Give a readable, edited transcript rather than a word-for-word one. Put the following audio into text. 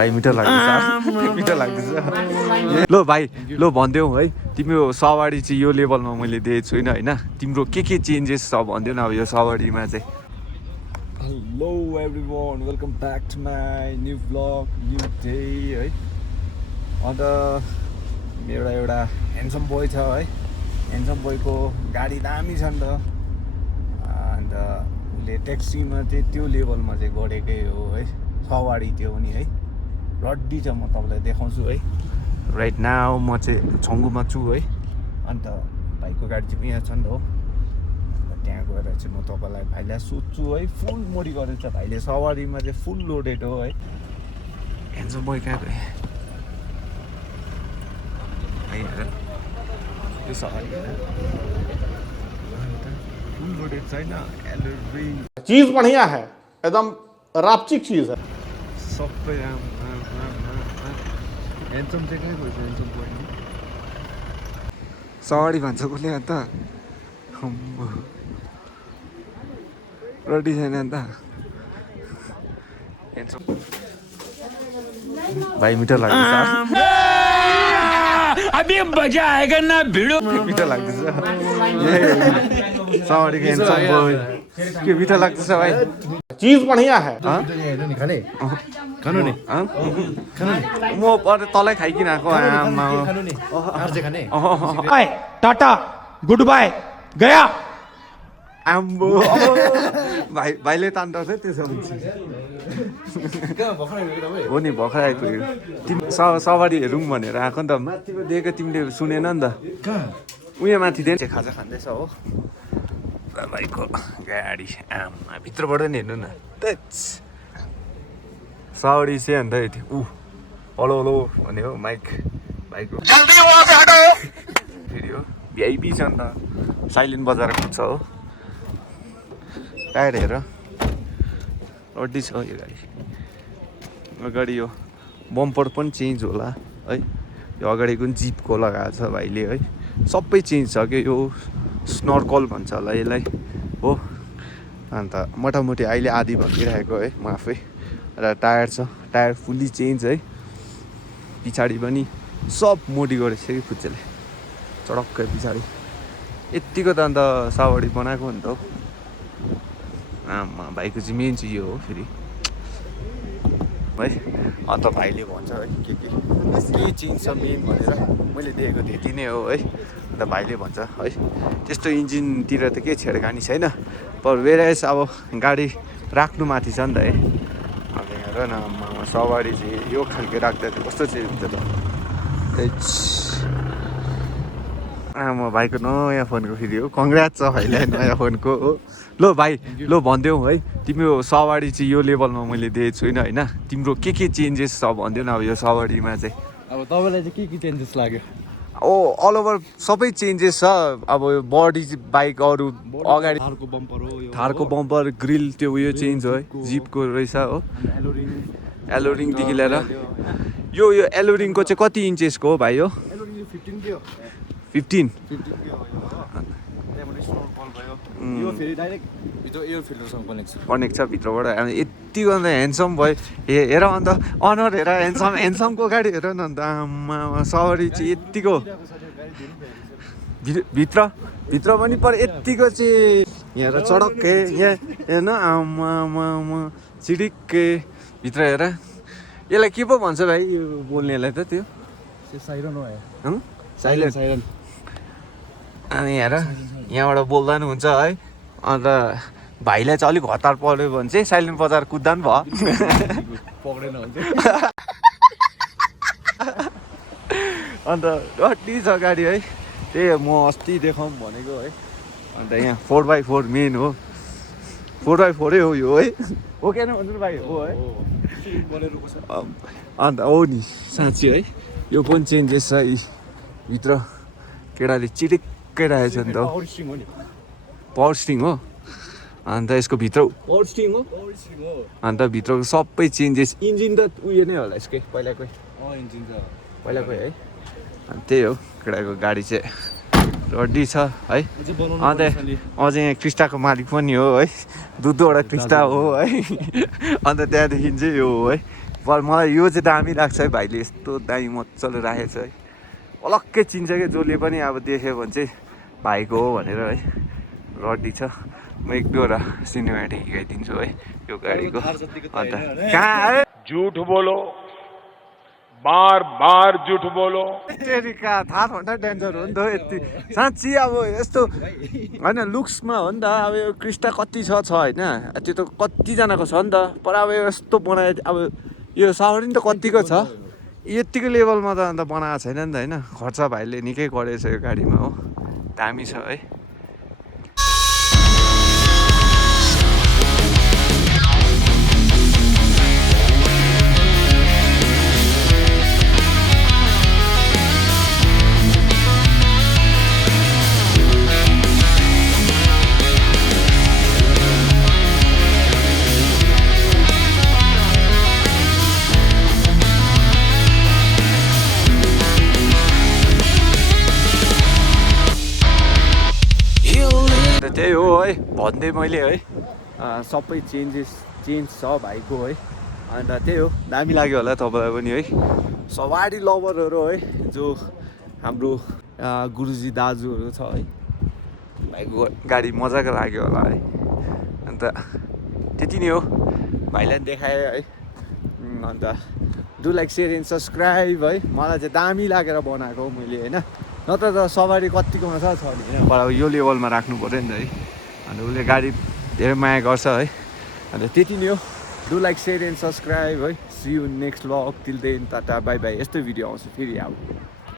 भाइ मिठो लाग्दैछ मिठो लाग्दैछ लो भाइ लो भनिदेऊ है तिम्रो सवारी चाहिँ यो लेभलमा मैले दिएको छुइनँ होइन तिम्रो के चेन्जेस छ भनिदेऊ न अब यो सवारीमा चाहिँ hello everyone welcome back to my new blog new day है अन्त एउटा ह्यान्डसम बोय छ है ह्यान्डसम बोयको गाडी दामी छ नि त अन्त उसले ट्याक्सीमा चाहिँ त्यो लेभलमा चाहिँ गरेकै हो है सवारी त्यो पनि है रड्डी छ म तपाईँलाई देखाउँछु है राइट नाउ म चाहिँ छङ्गुमा छु है अन्त भाइको गाडी चाहिँ यहाँ छ नि त हो त्यहाँ गएर चाहिँ म तपाईँलाई भाइलाई सोध्छु है फुल मोडी गरेको छ भाइले सवारीमा चाहिँ फुल लोडेड हो है ह्यान्डसम बोय कहाँ गयो त्यो सवारी फुल लोडेड छैन चीज बढ़िया है एकदम रापचिक चीज है सबै ह्यान्डसम चाहिँ कहाँ गएछ ह्यान्डसम बोय सवारी भन्छ कसले अन्त रडी छैन अन्त भाइ मिठो लाग्दैछ अभी मजा आएगा ना भिडो मिठो लाग्दैछ सवारीको ह्यान्डसम बोय के मिठो लाग्दैछ भाइ चीज बढ़िया है खानु नि म पर तलै खाइकिन आएको आमा टाटा गुड बाय गया आम्बो भाइले तान्दा चाहिँ त्यसो हुन्छ हो नि भर्खर आइपुग्यो तिमी सवारी हेरौँ भनेर आएको नि त माथिबाट दिएको तिमीले सुनेन नि त उयो माथि दिएन खाजा खाँदैछ हो भाइको गाडी आमा भित्रबाट नि हेर्नु न सवारी चाहिँ अन्त यति हलो हलो भन्यो माइक भाइको फेरि हो भिआइपी छ नि त साइलेन्ट बजाएर कुद्छ हो टायर हेर रड्डी छ यो गाडी अगाडि यो बम्पर पनि चेन्ज होला है यो अगाडिको पनि जिपको लगाएको छ भाइले है सबै चेन्ज छ क्या यो स्नर्कल भन्छ होला यसलाई हो अन्त मोटामोटी अहिले आधी भनिदिइरहेको है म आफै र टायर छ टायर फुल्ली चेन्ज है पछाडि पनि सब मोडी गरेको छ कि फुच्चेले चडक्कै पछाडि यत्तिको त अन्त सवारी बनाएको नि त हौ आमा भाइको चाहिँ मेन चाहिँ यो हो फेरि है अन्त भाइले भन्छ है के चेन्ज छ मेन भनेर मैले देखेको त्यति नै हो है अन्त भाइले भन्छ है त्यस्तो इन्जिनतिर त के छेडखानी छैन पर वेराइस अब गाडी राख्नु माथि छ नि त है अब हेर न सवारी चाहिँ यो खालको राख्दा चाहिँ कस्तो चाहिँ हुन्छ त आमा भाइको नयाँ फोनको फेरि हो कङ्ग्रेट छ भाइलाई नयाँ फोनको हो लो भाइ लो भनिदेऊ है तिम्रो सवारी चाहिँ यो लेभलमा मैले दिएको छुइनँ होइन तिम्रो के चेन्जेस छ भनिदेऊ न अब यो सवारीमा चाहिँ अब तपाईँलाई चाहिँ के चेन्जेस लाग्यो अल ओभर सबै चेन्जेस छ अब बडी बाइक अरू अगाडि थारको बम्पर ग्रिल त्यो उयो चेन्ज हो है जिपको रहेछ हो एलोरिङदेखि लिएर यो एलोरिङको चाहिँ कति इन्चेसको हो भाइ हो 15 कनेक्ट छ भित्रबाट यतिको अन्त ह्यान्डसम भयो हेर अन्त अनर हेर ह्यान्डसमको गाडी हेर न अन्त आमा सवारी चाहिँ यत्तिको भित्र पनि पर यत्तिको चाहिँ यहाँ चडक्कै यहाँ हेर्न आमा चिडिक्कै भित्र हेर यसलाई के पो भन्छ भाइ यो बोल्नेलाई त त्यो साइरन हो साइलेन्ट अनि हेर यहाँबाट बोल्दा पनि हुन्छ है अन्त भाइलाई चाहिँ अलिक हतार पऱ्यो भने चाहिँ साइलेन्ट बजार कुद्दा पनि भयो पक्रेन हुन्छ अन्त रड्डी छ गाडी है त्यही म अस्ति देखाउँ भनेको है अन्त यहाँ 4x4 मेन हो 4x4 हो यो है हो क्या भन्नु भाइ हो है अन्त हो नि साँच्ची है यो पनि चेन्जेस छ भित्र केटाले चिटिक्कै राखेको छ नि त पावर स्टिङ हो अन्त यसको भित्र पावर स्टिङ हो अन्त भित्रको सबै चेन्जेस इन्जिन त उयो नै होला यसकै पहिलाकै है अनि त्यही हो केटाको गाडी चाहिँ रड्डी छ है अन्त अझै यहाँ क्रिस्टाको मालिक पनि हो है दुईवटा क्रिस्टा हो है अन्त त्यहाँदेखि चाहिँ यो हो है पर मलाई यो चाहिँ दामी लाग्छ है भाइले यस्तो दामी मजाले राखेको छ है अलग्गै चिन्छ क्या जसले पनि अब देख्यो भने चाहिँ भाइको हो भनेर है रड्डी छ म एक दुईवटा सिनेमेटिक हिँडाइदिन्छु है यो गाडीको अन्त कहाँ है झूठ बोलो बार बार झूठ बोलो तेरिका थाहा भन्दा डेन्जर हो नि त यति साँच्ची अब यस्तो होइन लुक्समा हो नि त अब यो क्रिस्टा कति छ होइन त्यो त कतिजनाको छ नि त पर अब यस्तो बनाए अब यो साउरी नि त कतिको छ यतिको लेभलमा त अन्त बनाएको छैन नि त होइन खर्च भाइले निकै गरेछ यो गाडीमा हो दामी छ है त्यही हो है भन्दै मैले है सबै चेन्ज छ भाइको है अन्त त्यही हो दामी लाग्यो होला तपाईँलाई पनि है सवारी लभरहरू है जो हाम्रो गुरुजी दाजुहरू छ है भाइको गाडी मजाको लाग्यो होला है अन्त त्यति नै हो भाइलाई देखाएँ है अन्त do like share and subscribe है मलाई चाहिँ दामी लागेर बनाएको हो मैले होइन नत्र त सवारी कतिकोमा छ नि होइन पर अब यो लेभलमा राख्नु पऱ्यो नि त है अन्त उसले गाडी धेरै माया गर्छ है अन्त त्यति नै हो do like share and subscribe है see you next vlog till then tata bye bye यस्तो भिडियो आउँछ फेरि अब